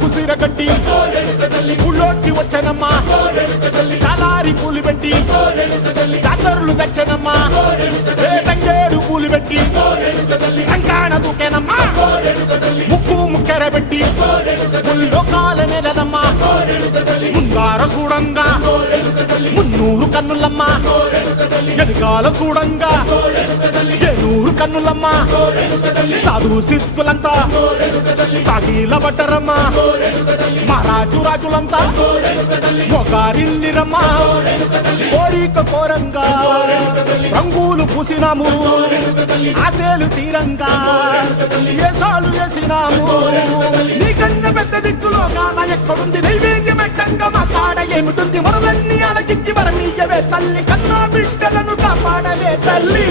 కుసిరగట్టి ఊళ్ళోకి వచ్చనమ్మా చాలారి పూలు పెట్టి జాతరలు తెచ్చనమ్మా తంగేరు పూలు పెట్టి రంగాణ దూకేనమ్మా ముక్కు ముక్కెర పెట్టి ముల్లోకాల నెలనమ్మా ముంగార చూడంగా మున్నూరు కన్నులమ్మా ఎనకాల చూడంగా ఏనూరు కన్నులమ్మా సాధు సిద్ధులంతా సాగిల పడ్డరమ్మా మహారాజు రాజులంతా మొగారిల్లిరమ్మా కోరిక కోరంగా రంగులు పూసినాము ఆశలు తీరంగా ఏసాలు వేసినాము నీకన్నా పెద్ద దిక్కులో కాన ఎక్కడుంది నైవేద్యం పెట్టంగా మా కాడ ఏమిటుంది మనలన్నీ అలకించి మరణీయవే తల్లి కన్నా బిడ్డలను కాపాడవే తల్లి